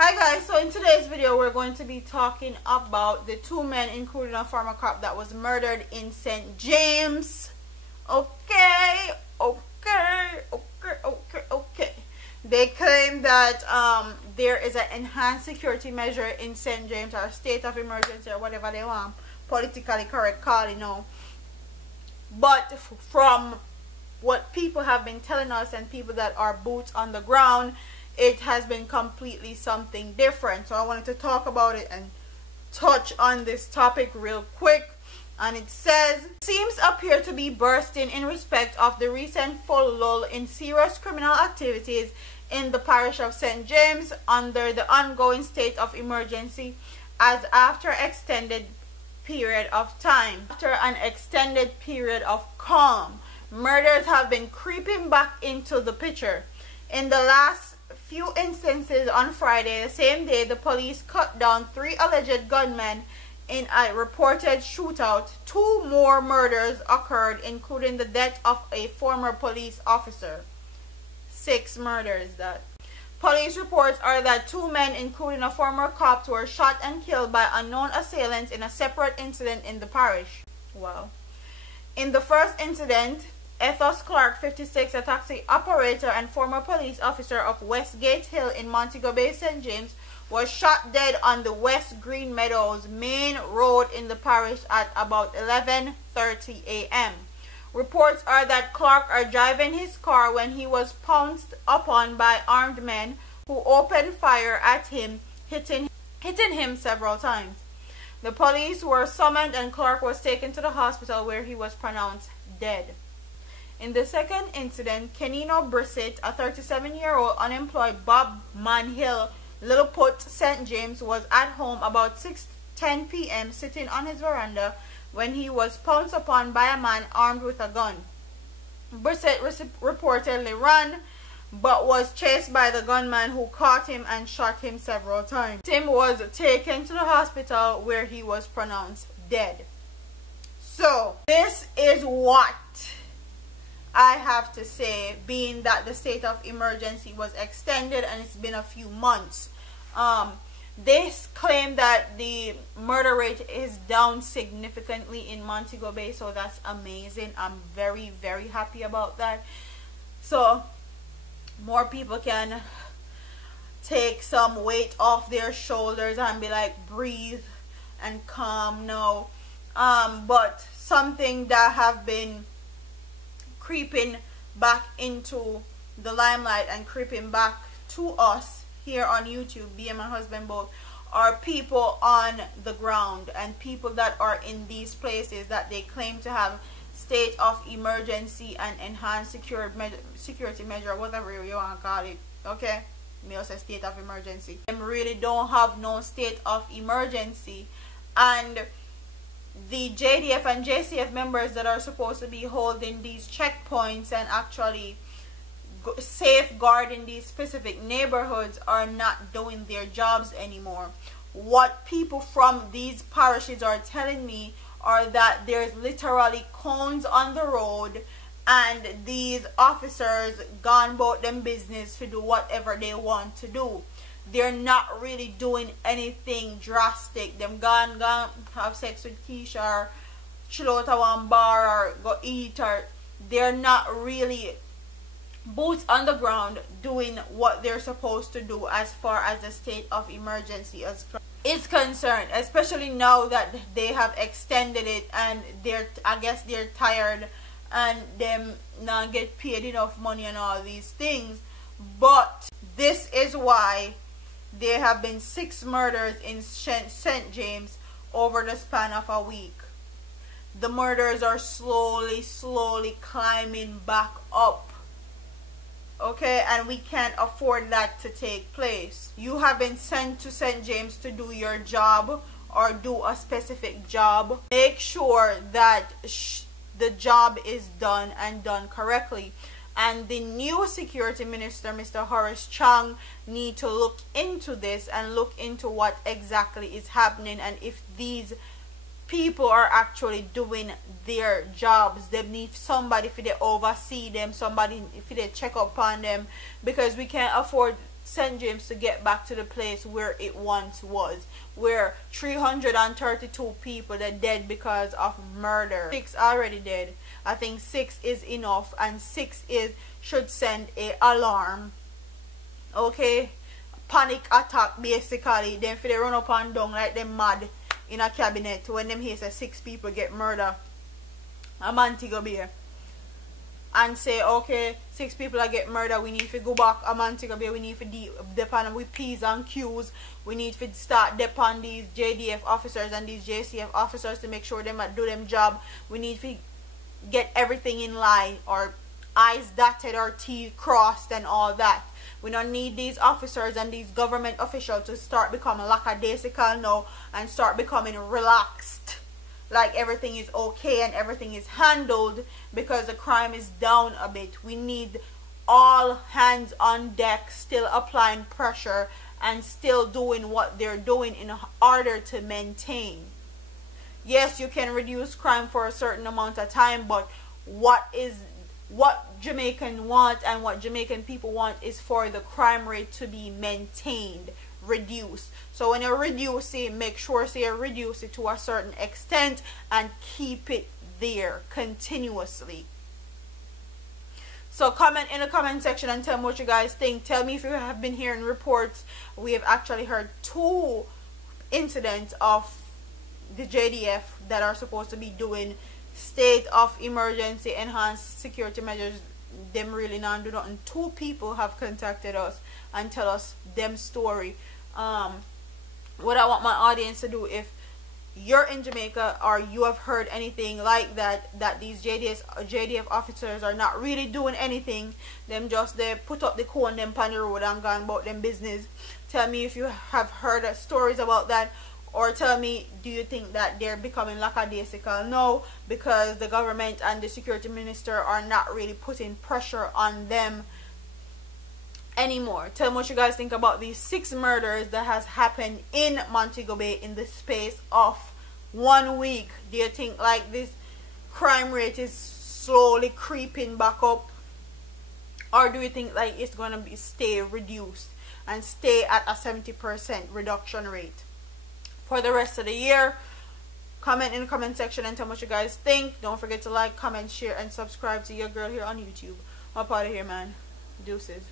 Hi guys, so in today's video we're going to be talking about the two men, including a former cop, that was murdered in St. James. Okay. They claim that there is an enhanced security measure in St. James, or a state of emergency, or whatever they want, politically correct call, you know. But from what people have been telling us and people that are boots on the ground, it has been completely something different. So I wanted to talk about it and touch on this topic real quick. And it says, seems appear to be bursting in respect of the recent full lull in serious criminal activities in the parish of St. James under the ongoing state of emergency, as after extended period of time. After an extended period of calm, murders have been creeping back into the picture. In the last few instances on Friday, the same day, the police cut down 3 alleged gunmen in a reported shootout. 2 more murders occurred, including the death of a former police officer. 6 murders. That police reports are that 2 men, including a former cop, were shot and killed by unknown assailants in a separate incident in the parish. Wow. In the first incident, Ethos Clark, 56, a taxi operator and former police officer of Westgate Hill in Montego Bay, St. James, was shot dead on the West Green Meadows main road in the parish at about 11:30 a.m. Reports are that Clark was driving his car when he was pounced upon by armed men who opened fire at him, hitting him several times. The police were summoned and Clark was taken to the hospital, where he was pronounced dead. In the second incident, Kenino Brissett, a 37-year-old unemployed Bob Manhill, Lilliput, St. James, was at home about 6:10 p.m. sitting on his veranda when he was pounced upon by a man armed with a gun. Brissett reportedly ran, but was chased by the gunman, who caught him and shot him several times. Tim was taken to the hospital, where he was pronounced dead. So this is what I have to say, being that the state of emergency was extended and it's been a few months. They claim that the murder rate is down significantly in Montego Bay, so that's amazing. I'm very, very happy about that. So more people can take some weight off their shoulders and be like, breathe and calm now. But something that have been creeping back into the limelight and creeping back to us here on YouTube, me and my husband both, are people on the ground and people that are in these places that they claim to have state of emergency and enhanced security measure, whatever you want to call it. Okay, me also state of emergency. They really don't have no state of emergency, and the JDF and JCF members that are supposed to be holding these checkpoints and actually safeguarding these specific neighborhoods are not doing their jobs anymore. What people from these parishes are telling me are that there's literally cones on the road and these officers gone about them business to do whatever they want to do. They're not really doing anything drastic. Them gone have sex with Keisha, or chill out at one bar, or go eat, or they're not really boots on the ground doing what they're supposed to do as far as the state of emergency is concerned, especially now that they have extended it and I guess they're tired and them not get paid enough money and all these things. But this is why there have been 6 murders in St. James over the span of a week. The murders are slowly climbing back up. Okay, and we can't afford that to take place. You have been sent to St. James to do your job or do a specific job. Make sure that the job is done and done correctly. And the new security minister, Mr. Horace Chang, need to look into this and look into what exactly is happening, and if these people are actually doing their jobs. They need somebody if they oversee them, somebody if they check up on them, because we can't afford St. James to get back to the place where it once was, where 332 people are dead because of murder. 6 already dead. I think 6 is enough, and 6 should send a alarm. Okay, panic attack basically. Then for they run up and down like them mad in a cabinet when them hear say 6 people get murdered a Montego Bay, and say, okay, 6 people are get murdered, we need to go back a Montego Bay, we need to depend with P's and Q's, we need to start depend these JDF officers and these JCF officers to make sure them do them job. We need to get everything in line, or I's dotted or T crossed and all that. We don't need these officers and these government officials to start becoming lackadaisical now and start becoming relaxed, like everything is okay and everything is handled because the crime is down a bit. We need all hands on deck, still applying pressure and still doing what they're doing in order to maintain. Yes, you can reduce crime for a certain amount of time, but what Jamaican want and what Jamaican people want is for the crime rate to be maintained, reduced. So when you reduce it, make sure you reduce it to a certain extent and keep it there continuously. So comment in the comment section and tell me what you guys think. Tell me if you have been hearing reports. We have actually heard 2 incidents of the JDF that are supposed to be doing state of emergency, enhanced security measures. Them really not do nothing. 2 people have contacted us and tell us them story. What I want my audience to do, if you're in Jamaica or you have heard anything like that these JDF officers are not really doing anything, them just they put up the cone them on the road and gone about them business. Tell me if you have heard stories about that, or tell me, do you think that they're becoming lackadaisical now because the government and the security minister are not really putting pressure on them anymore? Tell me what you guys think about these 6 murders that has happened in Montego Bay in the space of 1 week. Do you think like this crime rate is slowly creeping back up, or do you think like it's gonna stay reduced and stay at a 70% reduction rate for the rest of the year? Comment in the comment section and tell me what you guys think. Don't forget to like, comment, share, and subscribe to your girl here on YouTube. I'm out of here, man. Deuces.